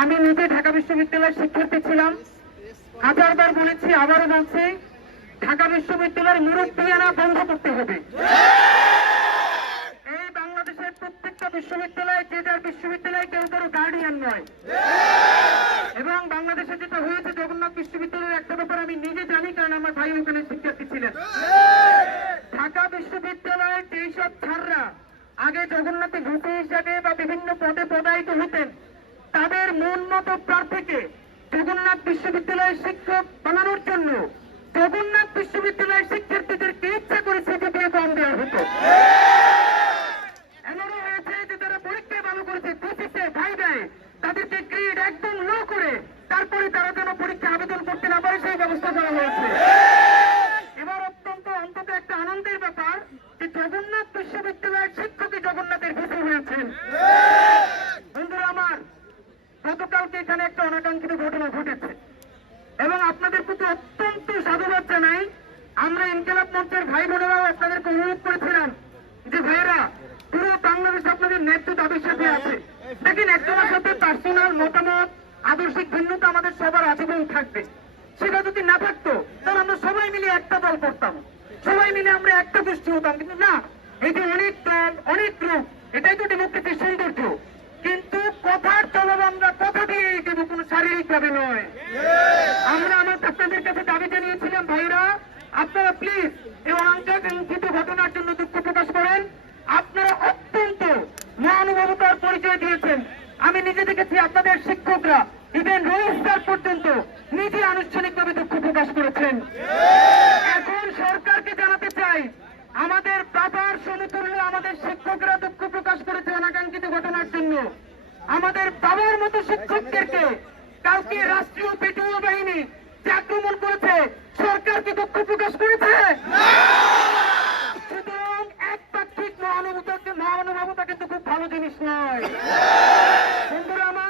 আমি নিজে ঢাকা বিশ্ববিদ্যালয়ের শিক্ষার্থী ছিলাম। হাজারবার বলেছি, আবারও বলছি, ঢাকা বিশ্ববিদ্যালয়ের মুরব্বিয়ানা বন্ধ করতে হবে। এই বাংলাদেশের প্রত্যেকটা বিশ্ববিদ্যালয়, যে যার বিশ্ববিদ্যালয় কেউ কারও গার্ডিয়ান নয়। এবং বাংলাদেশে যেটা হয়েছে, জগন্নাথ বিশ্ববিদ্যালয়ের একটা ব্যাপার আমি নিজে জানি, কারণ আমার ভাই ওখানে শিক্ষার্থী ছিলেন। ঢাকা বিশ্ববিদ্যালয়ের যেই সব ছাড়রা আগে জগন্নাথে ঘুষি হিসাবে বা বিভিন্ন পদে পদায়িত হতেন তাদের মন মতো প্রার্থীকে জগন্নাথ বিশ্ববিদ্যালয়ের শিক্ষক বানানোর জন্য জগন্নাথ বিশ্ববিদ্যালয়ের শিক্ষার্থীদেরকে ইচ্ছা করেছে যে বিয়ে কম দেওয়া হতো এমনও হয়েছে যে তারা পরীক্ষায় ভালো করেছে থিসিসে ভাইভায় তাদেরকে গ্রেড একদম লো করে তারপরে তারা যেন পরীক্ষা আবেদন করতে না পারে সেই ব্যবস্থা করা হয়েছে এবার অত্যন্ত অন্তত একটা আনন্দের ব্যাপার যে জগন্নাথ বিশ্ববিদ্যালয়ের শিক্ষকই জগন্নাথের ভিসি হয়েছেন বন্ধুরা আমার গতকালকে এখানে একটা অনাকাঙ্ক্ষিত ঘটনা ঘটেছে এবং আপনাদের প্রতি অত্যন্ত সাধুবাদ জানাই আমরা ইনকেলাব মঞ্চের ভাই বোনেরাও আপনাদেরকে অনুরোধ করেছিলাম যে ভাইয়েরা পুরো বাংলাদেশ আপনাদের ন্যায্য দাবির সাথে আছে দেখেন একজনের সাথে পার্সোনাল মতামত আদর্শিক ভিন্নতা আমাদের সবার আজীবন থাকবে। সেটা যদি না থাকতো, তাহলে আমরা সবাই মিলে একটা দল করতাম। সবাই মিলে আমরা একটা গোষ্ঠী হতাম। কিন্তু না যে অনেক দল, অনেক লোক এটাই তো ডেমোক্রেসির সৌন্দর্য। কিন্তু কথার চলন আমরা কথা দিয়েই দেবো, কোনো শারীরিক ভাবে নয়। আমরা আমার আপনাদের কাছে দাবি জানিয়েছিলাম, ভাইরা, আপনারা প্লিজ এই অনাকাঙ্ক্ষিত ঘটনার জন্য দুঃখ প্রকাশ করেন। আপনারা অত্যন্ত মহানুভবতার পরিচয় দিয়েছেন। আমি নিজে দেখেছি, আপনাদের শিক্ষকরা ইভেন রোহিত স্যার পর্যন্ত নিজে আনুষ্ঠানিকভাবে দুঃখ প্রকাশ করেছেন। এখন সরকারকে জানাতে চাই, আমাদের বাবার সমতুল্য, আমাদের শিক্ষকরা দুঃখ প্রকাশ করেছে অনাকাঙ্ক্ষিত ঘটনার জন্য। আমাদের বাবার মতো শিক্ষকদেরকে কালকে রাষ্ট্রীয় পেটুয়া বাহিনী যে আক্রমণ করেছে সরকারকে দুঃখ প্রকাশ করেছে? সুতরাং একপাক্ষিক মহানুভূতাকে মহানুভবতা কিন্তু খুব ভালো জিনিস নয়। বন্ধুরা, আমার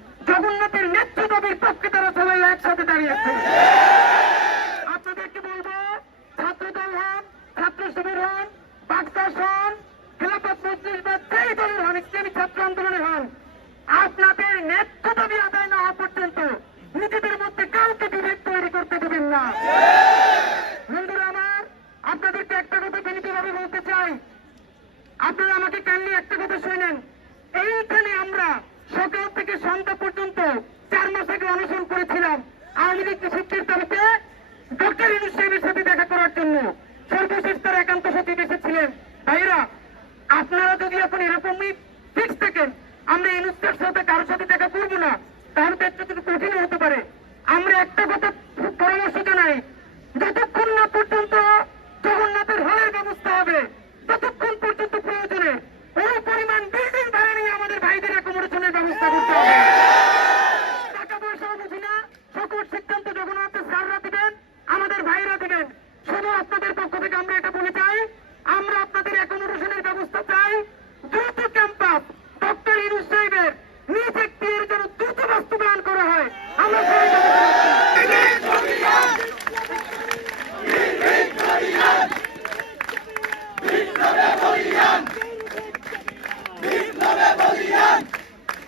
জগন্নাথের দাবির পক্ষে তারা সবাই একসাথে দাঁড়িয়েছে। আপনাদেরকে বলব, ছাত্র দল হন, ছাত্র শিবির হন বাক্সাস হন বা যেই হন ইসলামী ছাত্র আন্দোলনে হন। আপনাদের দাবি আদায় না হওয়া পর্যন্ত নিজেদের মধ্যে কাউকে বিভেদ তৈরি করতে দেবেন না। বন্ধুরা আমার, আপনাদেরকে একটা কথা বিনীতভাবে বলতে চাই। আপনারা আমাকে কান্নি একটা কথা শুনেন। এইখানে আমরা সকাল থেকে সন্ধ্যা পর্যন্ত চার মাস আগে অনশন করেছিলাম। আওয়ামী লীগ নিষিদ্ধের দাবিতে ডক্টর ইউনুস সাহেবের সাথে দেখা করার জন্য সর্বশেষ তার একান্ত সচিব এসেছিলেন। ভাইরা আপনারা যদি এখন এরকমই ফিক্স থাকেন, আমরা ইউনুসের সাথে কারোর সাথে দেখা করব না। তাহলে তো একটু কঠিন হতে পারে। আমরা একটা কথা পরামর্শ জানাই, যতক্ষণ না পর্যন্ত জগন্নাথের হলের ব্যবস্থা হবে, ততক্ষণ পর্যন্ত প্রয়োজনে ওই পরিমাণ বিল্ডিং ভাড়া নিয়ে আমাদের ভাইদের ব্যবস্থা করতে হবে। টাকা বুঝি না, সকল সিদ্ধান্ত জগন্নাথের স্যাররা দিবেন, আমাদের ভাইরা দিবেন। শুধু আপনাদের পক্ষ থেকে আমরা এটা বলে চাই। আমরা আপনাদের অ্যাকোমোডেশনের ব্যবস্থা চাই দ্রুত ক্যাম্পাস ডক্টর ইনুস সাহেবের নিজ একটি এর যেন দ্রুত বাস্তবায়ন করা হয় আমরা সেই ব্যবস্থা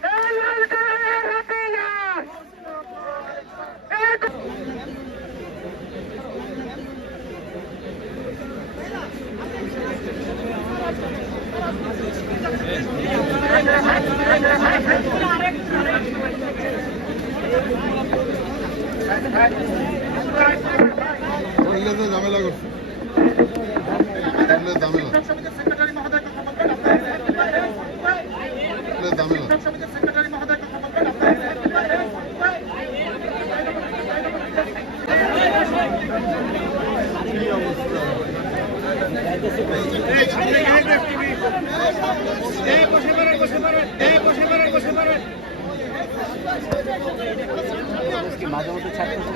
এই লড়াইয়ের হাতিয়ার! এক- করলে তো ঝামেলা করছে ঝামেলা কি অবস্থা বসে পারেন বসে পারেন বসে পারেন বসে পারেন মাঝে মধ্যে ছাড়তেছে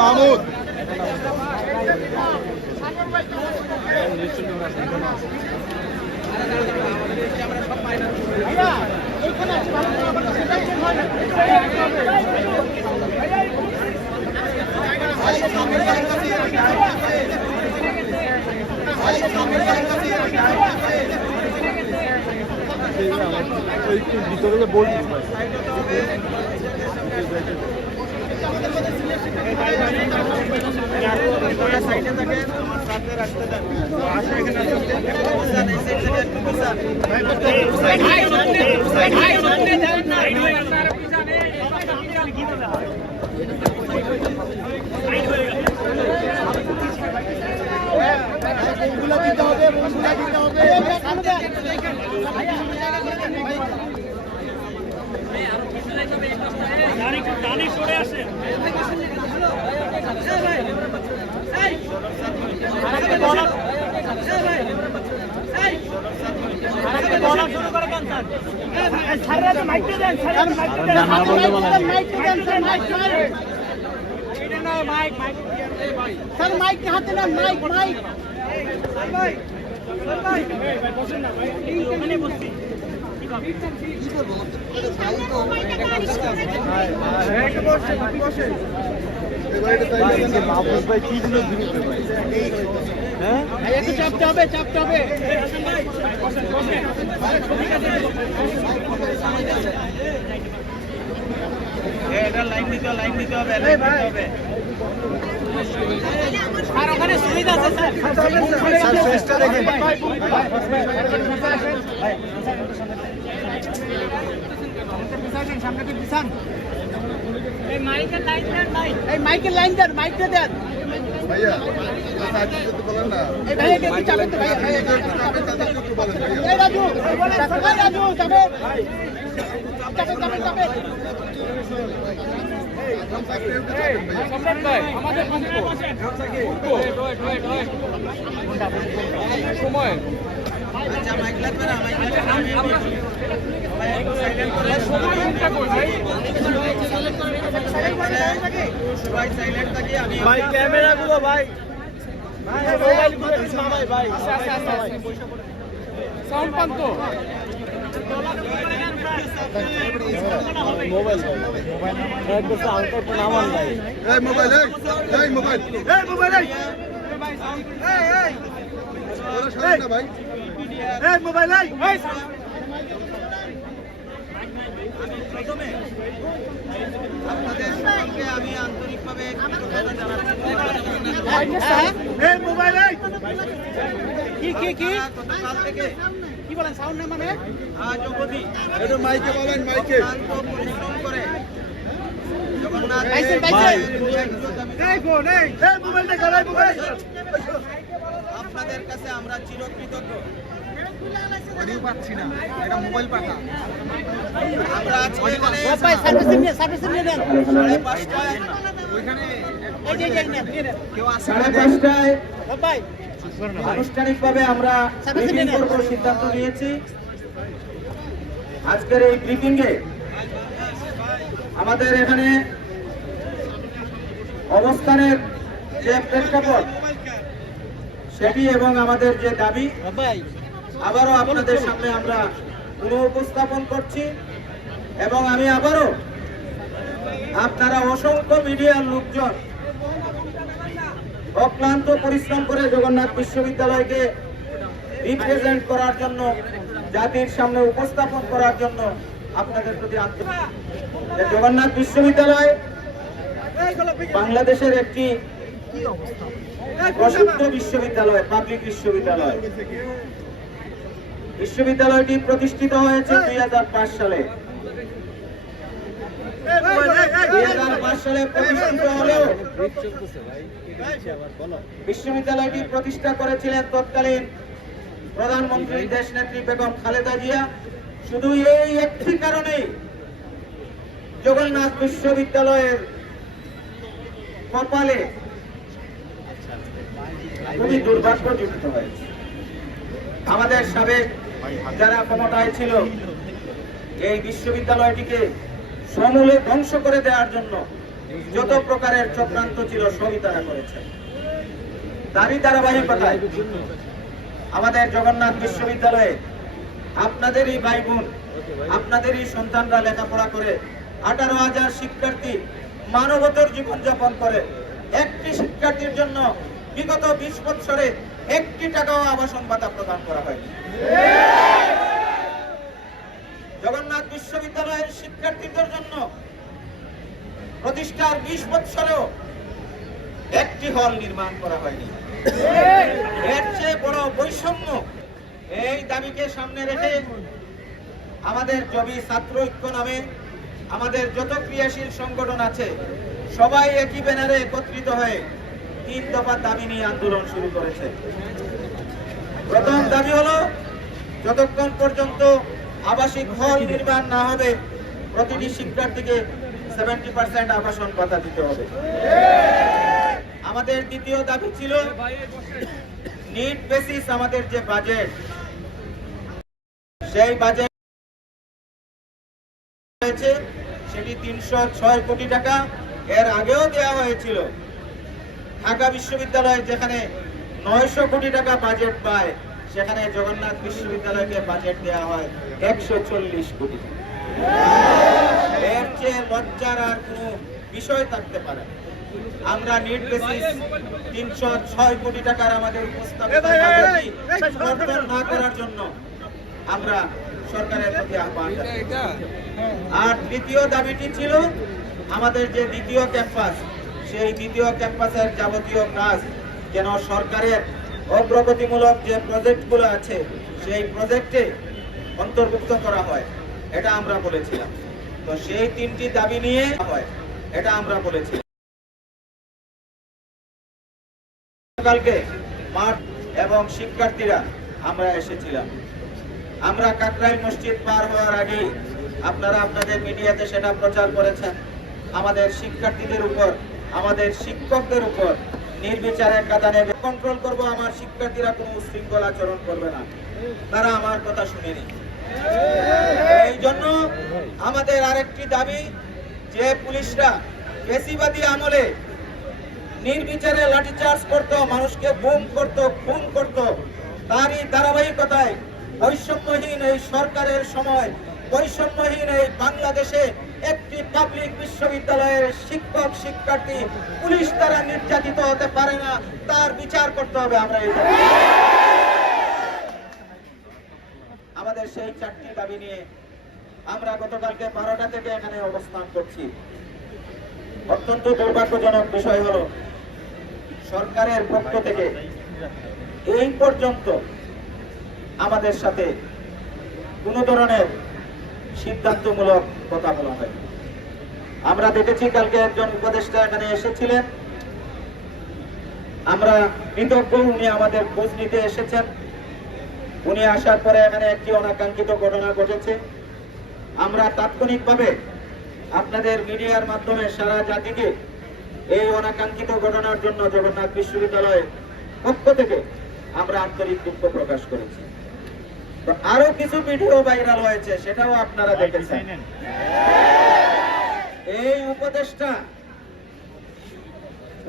মাহমুদ ভিতরে বলছি দিতে হবে এবং দিতে হবে টানে সরে আসে মাইক দেন মাইক দেন মাইক দেন স্যার, মাইক হাতে নেন, মাইক মাইক। মাহফুজ ভাই কি দিল দিতে ভাই হ্যাঁ একটু চাপতে হবে চাপতে হবে। আর ওখানে সুবিধা আছে স্যার। চেষ্টা দেখেন। এই মাইকের লাইন দেন মাইকটা দেন ভাইয়া বলেন না। এই একটু চাপেন তো ভাইয়া ভাইয়া একটু বলেন এই রাজু রাজু চাপেন। চাপেন চাপেন চাপেন। ভাই ক্যামেরা গুলো ভাই মোবাইলগুলো ভাই। ভাই সাউন্ড পান তো mobile mobile mobile mobile mobile এই এই এই মোবাইল এই কি কি কি কি বলেন সাউন্ড নেই মানে? একটু মাইকে বলেন মাইকে। মোবাইল আপনাদের কাছে আমরা চিরকৃতজ্ঞ। অডিও পাচ্ছি না এটা মোবাইল আমরা আজকে এখানে নিয়ে সার্ভিসিং নিয়ে কেউ আনুষ্ঠানিকভাবে আমরা সিদ্ধান্ত নিয়েছি। আজকের এই ব্রিফিং এ আমাদের এখানে অবস্থানের যে প্রেক্ষাপট সেটি এবং আমাদের যে দাবি আবারও আপনাদের সামনে আমরা পুনঃ উপস্থাপন করছি এবং আমি আবারও আপনারা অসংখ্য মিডিয়ার লোকজন অক্লান্ত পরিশ্রম করে জগন্নাথ বিশ্ববিদ্যালয়কে রিপ্রেজেন্ট করার জন্য, জাতির সামনে উপস্থাপন করার জন্য আপনাদের প্রতি আন্তরিক জগন্নাথ বিশ্ববিদ্যালয় বাংলাদেশের একটি প্রসিদ্ধ বিশ্ববিদ্যালয় পাবলিক বিশ্ববিদ্যালয়। বিশ্ববিদ্যালয়টি প্রতিষ্ঠিত হয়েছে দুই হাজার পাঁচ সালে। দুই হাজার পাঁচ সালে প্রতিষ্ঠিত হলেও বিশ্ববিদ্যালয়টি প্রতিষ্ঠা করেছিলেন তৎকালীন প্রধানমন্ত্রী দেশনেত্রী বেগম খালেদা জিয়া। শুধু এই একটি কারণেই জগন্নাথ বিশ্ববিদ্যালয়ের কপালে খুবই দুর্ভাগ্যযুক্ত হয়েছে। আমাদের সাবেক যারা ক্ষমতায় ছিল, এই বিশ্ববিদ্যালয়টিকে সমূলে ধ্বংস করে দেওয়ার জন্য যত প্রকারের চক্রান্ত ছিল সবই তারা করেছে। তারই ধারাবাহিকতায় আমাদের জগন্নাথ বিশ্ববিদ্যালয়ে আপনাদেরই ভাই বোন আপনাদেরই সন্তানরা লেখাপড়া করে আঠারো হাজার শিক্ষার্থী মানবতর জীবনযাপন করে একটি শিক্ষার্থীর জন্য বিগত বিশ বছরে একটি টাকাও আবাসন ভাতা প্রদান করা হয়নি। জগন্নাথ বিশ্ববিদ্যালয়ের শিক্ষার্থীদের জন্য প্রতিষ্ঠার বিশ বছরেও একটি হল নির্মাণ করা হয়নি। এর চেয়ে বড় বৈষম্য এই দাবিকে সামনে রেখে আমাদের জবি ছাত্র ঐক্য নামে আমাদের যত ক্রিয়াশীল সংগঠন আছে, সবাই একই ব্যানারে একত্রিত হয়ে তিন দফা দাবি নিয়ে আন্দোলন শুরু করেছে। প্রথম দাবি হলো, যতক্ষণ পর্যন্ত আবাসিক হল নির্মাণ না হবে, প্রতিটি শিক্ষার্থীকে সেভেন্টি পার্সেন্ট আবাসন ভাতা দিতে হবে। আমাদের দ্বিতীয় দাবি ছিল নিট বেসিস আমাদের যে বাজেট সেই বাজেট হয়েছে সেটি তিনশো ছয় কোটি টাকা। এর আগেও দেওয়া হয়েছিল। ঢাকা বিশ্ববিদ্যালয় যেখানে নয়শো কোটি টাকা বাজেট পায়, সেখানে জগন্নাথ বিশ্ববিদ্যালয়কে বাজেট দেওয়া হয় একশো চল্লিশ কোটি টাকা। লজ্জার আর কোনো বিষয় থাকতে পারে আমরা নিট বেসিস তিনশো ছয় কোটি টাকার আমাদের বর্জন না করার জন্য আমরা সরকারের প্রতি আহ্বান আর দ্বিতীয় দাবিটি ছিল আমাদের যে দ্বিতীয় ক্যাম্পাস সেই দ্বিতীয় ক্যাম্পাসের যাবতীয় কাজ যেন সরকারের অগ্রগতিমূলক যে প্রজেক্টগুলো আছে সেই প্রজেক্টে অন্তর্ভুক্ত করা হয় এটা আমরা বলেছিলাম। তো সেই তিনটি দাবি নিয়ে হয়, এটা আমরা বলেছিলাম কালকে মাঠ এবং শিক্ষার্থীরা আমরা এসেছিলাম। আমরা কাকরাইল মসজিদ পার হওয়ার আগেই আপনারা আপনাদের মিডিয়াতে সেটা প্রচার করেছেন। আমাদের শিক্ষার্থীদের উপর, আমাদের শিক্ষকদের উপর নির্বিচারে কাদা নেবে। কন্ট্রোল করব, আমার শিক্ষার্থীরা কোনো উশৃঙ্খল আচরণ করবে না। তারা আমার কথা শুনেনি। এই জন্য আমাদের আরেকটি দাবি যে পুলিশরা বেশিবাদী আমলে নির্বিচারে লাঠিচার্জ করত, মানুষকে গুম করত, খুন করত, তারই ধারাবাহিকতায় বৈষম্যহীন এই সরকারের সময়, বৈষম্যহীন এই বাংলাদেশে একটি পাবলিক বিশ্ববিদ্যালয়ের শিক্ষক, শিক্ষার্থী পুলিশ দ্বারা নির্যাতিত হতে পারে না, তার বিচার করতে হবে আমরা এই দাবি। আমাদের সেই চারটি দাবি নিয়ে আমরা গতকালকে বারোটা থেকে এখানে অবস্থান করছি। অত্যন্ত দুর্ভাগ্যজনক বিষয় হলো, সরকারের পক্ষ থেকে এই পর্যন্ত আমাদের সাথে কোনো ধরনের সিদ্ধান্তমূলক কথা বলা হয় আমরা দেখেছি কালকে একজন উপদেষ্টা এখানে এসেছিলেন। আমরা কৃতজ্ঞ উনি আমাদের খোঁজ নিতে এসেছেন। উনি আসার পরে এখানে একটি অনাকাঙ্ক্ষিত ঘটনা ঘটেছে। আমরা তাৎক্ষণিকভাবে আপনাদের মিডিয়ার মাধ্যমে সারা জাতিকে এই অনাকাঙ্ক্ষিত ঘটনার জন্য জগন্নাথ বিশ্ববিদ্যালয়ের পক্ষ থেকে আমরা আন্তরিক দুঃখ প্রকাশ করেছি। তো আরও কিছু ভিডিও ভাইরাল হয়েছে সেটাও আপনারা দেখেছেন। এই উপদেশটা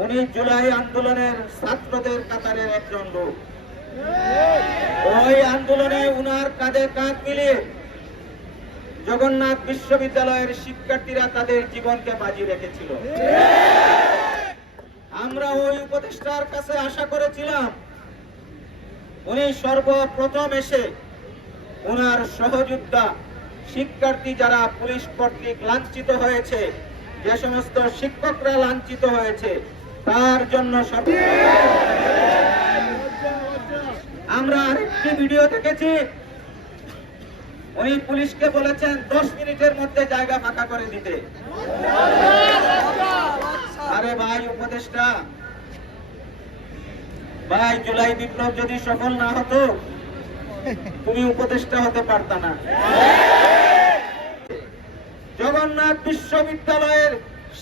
উনি জুলাই আন্দোলনের ছাত্রদের কাতারের একজন লোক। ওই আন্দোলনে উনার কাঁধে কাঁধ মিলিয়ে জগন্নাথ বিশ্ববিদ্যালয়ের শিক্ষার্থীরা তাদের জীবনকে বাজি রেখেছিল। আমরা ওই উপদেষ্টার কাছে আশা করেছিলাম, উনি সর্বপ্রথম এসে ওনার সহযোদ্ধা, শিক্ষার্থী যারা পুলিশ কর্তৃক লাঞ্ছিত হয়েছে, যে সমস্ত শিক্ষকরা লাঞ্ছিত হয়েছে, তার জন্য সব- আমরা আরেকটি ভিডিও দেখেছি। উনি পুলিশকে বলেছেন, দশ মিনিটের মধ্যে জায়গা ফাঁকা করে দিতে। আরে ভাই, উপদেষ্টা। ভাই, জুলাই বিপ্লব যদি সফল না হতো, তুমি উপদেষ্টা হতে পারতা না। জগন্নাথ বিশ্ববিদ্যালয়ের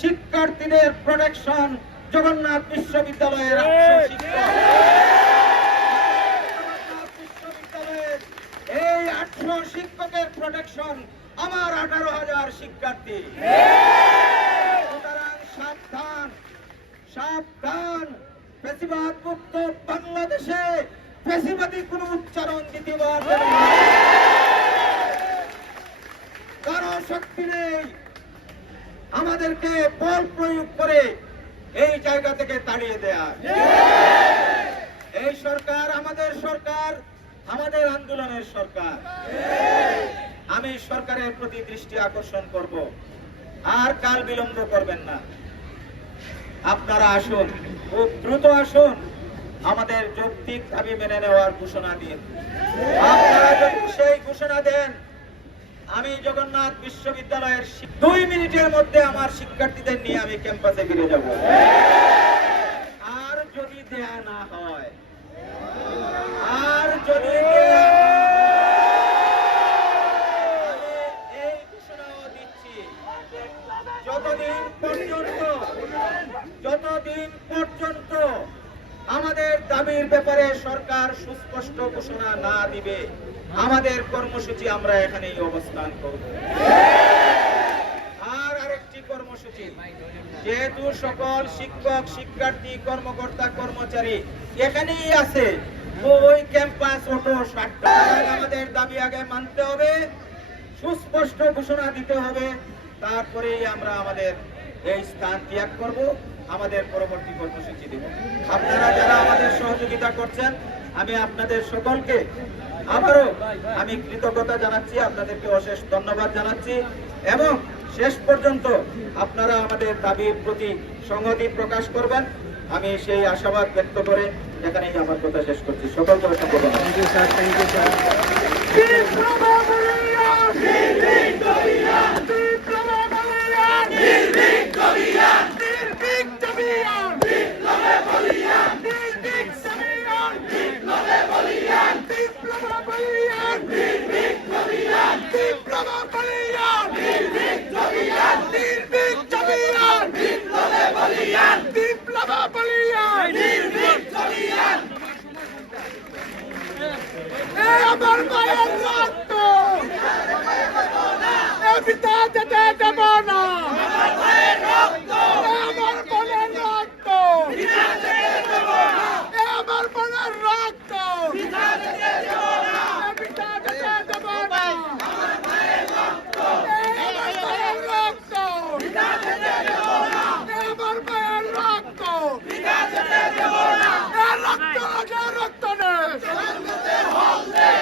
শিক্ষার্থীদের প্রোটেকশন জগন্নাথ বিশ্ববিদ্যালয়ের আটশো শিক্ষক জগন্নাথ বিশ্ববিদ্যালয়ের আটশো শিক্ষকের প্রোটেকশন আমার আঠারো হাজার শিক্ষার্থী। সুতরাং সাবধান সাবধান। মুক্ত বাংলাদেশে ফেসিবাদী কোন উচ্চারণ দেবে না। কারও শক্তি নেই। আমাদেরকে বল প্রয়োগ করে এই জায়গা থেকে তাড়িয়ে দেয়া। এই সরকার আমাদের সরকার। আমাদের আন্দোলনের সরকার। আমি সরকারের প্রতি দৃষ্টি আকর্ষণ করব। আর কাল বিলম্ব করবেন না। আপনারা আসুন, খুব দ্রুত আসুন। আমাদের যৌক্তিক দাবি মেনে নেওয়ার ঘোষণা দিন। আপনারা সেই ঘোষণা দেন, আমি জগন্নাথ বিশ্ববিদ্যালয়ের দুই মিনিটের মধ্যে আমার শিক্ষার্থীদের নিয়ে আমি ক্যাম্পাসে ফিরে যাব। আর যদি দেয়া না হয় যতদিন পর্যন্ত আমাদের দাবির ব্যাপারে সরকার সুস্পষ্ট ঘোষণা না দিবে আমাদের কর্মসূচি আমরা এখানেই অবস্থান করব আর আরেকটি কর্মসূচি যেহেতু সকল শিক্ষক, শিক্ষার্থী, কর্মকর্তা, কর্মচারী এখানেই আছে ওই ক্যাম্পাস অটো আমাদের দাবি আগে মানতে হবে। সুস্পষ্ট ঘোষণা দিতে হবে। তারপরেই আমরা আমাদের এই স্থান ত্যাগ করব। আমাদের পরবর্তী কর্মসূচি দেব। আপনারা যারা আমাদের সহযোগিতা করছেন, আমি আপনাদের সকলকে আবারও আমি কৃতজ্ঞতা জানাচ্ছি। আপনাদেরকে অশেষ ধন্যবাদ জানাচ্ছি। এবং শেষ পর্যন্ত আপনারা আমাদের দাবির প্রতি সংহতি প্রকাশ করবেন। আমি সেই আশাবাদ ব্যক্ত করে এখানেই আমার কথা শেষ করছি। সকলকে অসংখ্য ধন্যবাদ। আমার মায়ের রক্ত পিতা যেতে দেব না আমার মায়ের রক্ত আমার বোনের রক্ত আমার বোনের রক্ত পিতা যেতে দেব না আমার মায়ের রক্ত আমার মায়ের রক্ত আমার মায়ের রক্ত এ রক্ত লাগে রক্ত নেই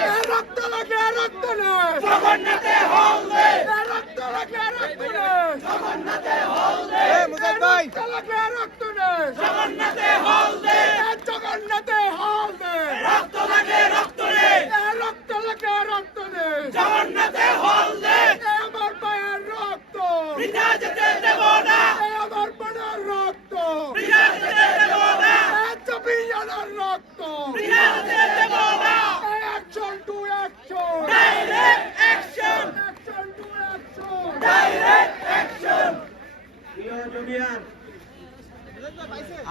এ রক্ত লাগে রক্ত নেই জগন্নাথে হল রক্ত লাগে রক্ত নেই জগন্নাথে হল দে ভাই। রক্ত রক্ত নেই জগন্নাথে হল জগন্নাথে হল রক্ত লাগে রক্ত নেই রক্ত লাগে রক্ত নেই জগন্নাথে হল আমার মায়ের রক্ত। বিনা যেতে দেব না। আমার বোনের রক্ত। বিনা যেতে দেব না। চবিয়ানার রক্ত। বিনা যেতে দেব না।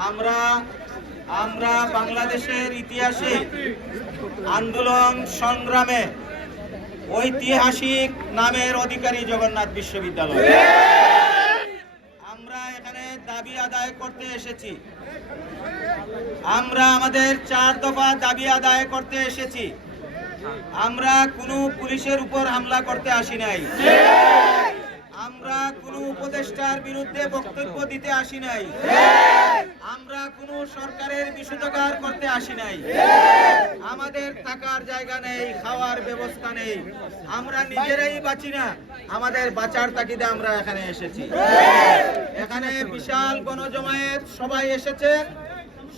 আমরা আমরা বাংলাদেশের ইতিহাসে আন্দোলন সংগ্রামে ঐতিহাসিক নামের অধিকারী জগন্নাথ বিশ্ববিদ্যালয়। আমরা এখানে দাবি আদায় করতে এসেছি। আমরা আমাদের চার দফা দাবি আদায় করতে এসেছি। আমরা কোনো পুলিশের উপর হামলা করতে আসি নাই। আমরা কোনো উপদেষ্টার বিরুদ্ধে বক্তব্য দিতে আসি নাই। আমরা কোনো সরকারের বিষোদগার করতে আসি নাই। আমাদের থাকার জায়গা নেই, খাওয়ার ব্যবস্থা নেই। আমরা নিজেরাই বাঁচি না, আমাদের বাঁচার তাগিদে আমরা এখানে এসেছি। এখানে বিশাল গণজমায়েত সবাই এসেছে।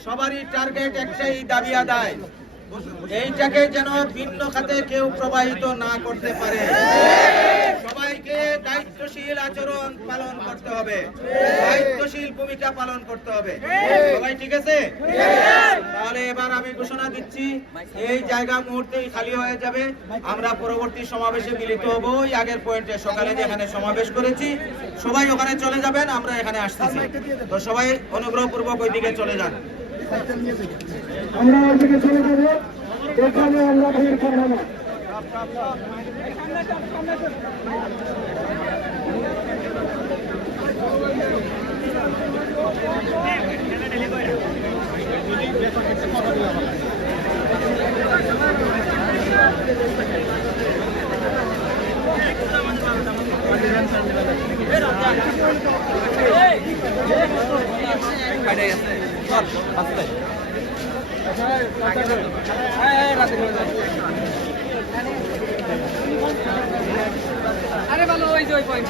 সবারই টার্গেট একটাই দাবি আদায়। এইটাকে যেন ভিন্ন খাতে কেউ প্রবাহিত না করতে পারে। সবাইকে দায়িত্বশীল আচরণ পালন করতে হবে। দায়িত্বশীল ভূমিকা পালন করতে হবে। সবাই ঠিক আছে? তাহলে এবার আমি ঘোষণা দিচ্ছি, এই জায়গা মুহূর্তেই খালি হয়ে যাবে। আমরা পরবর্তী সমাবেশে মিলিত হব। ওই আগের পয়েন্টে সকালে যেখানে সমাবেশ করেছি, সবাই ওখানে চলে যাবেন, আমরা এখানে আসতেছি। তো সবাই অনুগ্রহপূর্বক ওইদিকে চলে যান। আমরা ওইদিকে চলে যাব এখানে আমরা ভিড় করব না আরে ভালো ওই যে ওই পয়েন্ট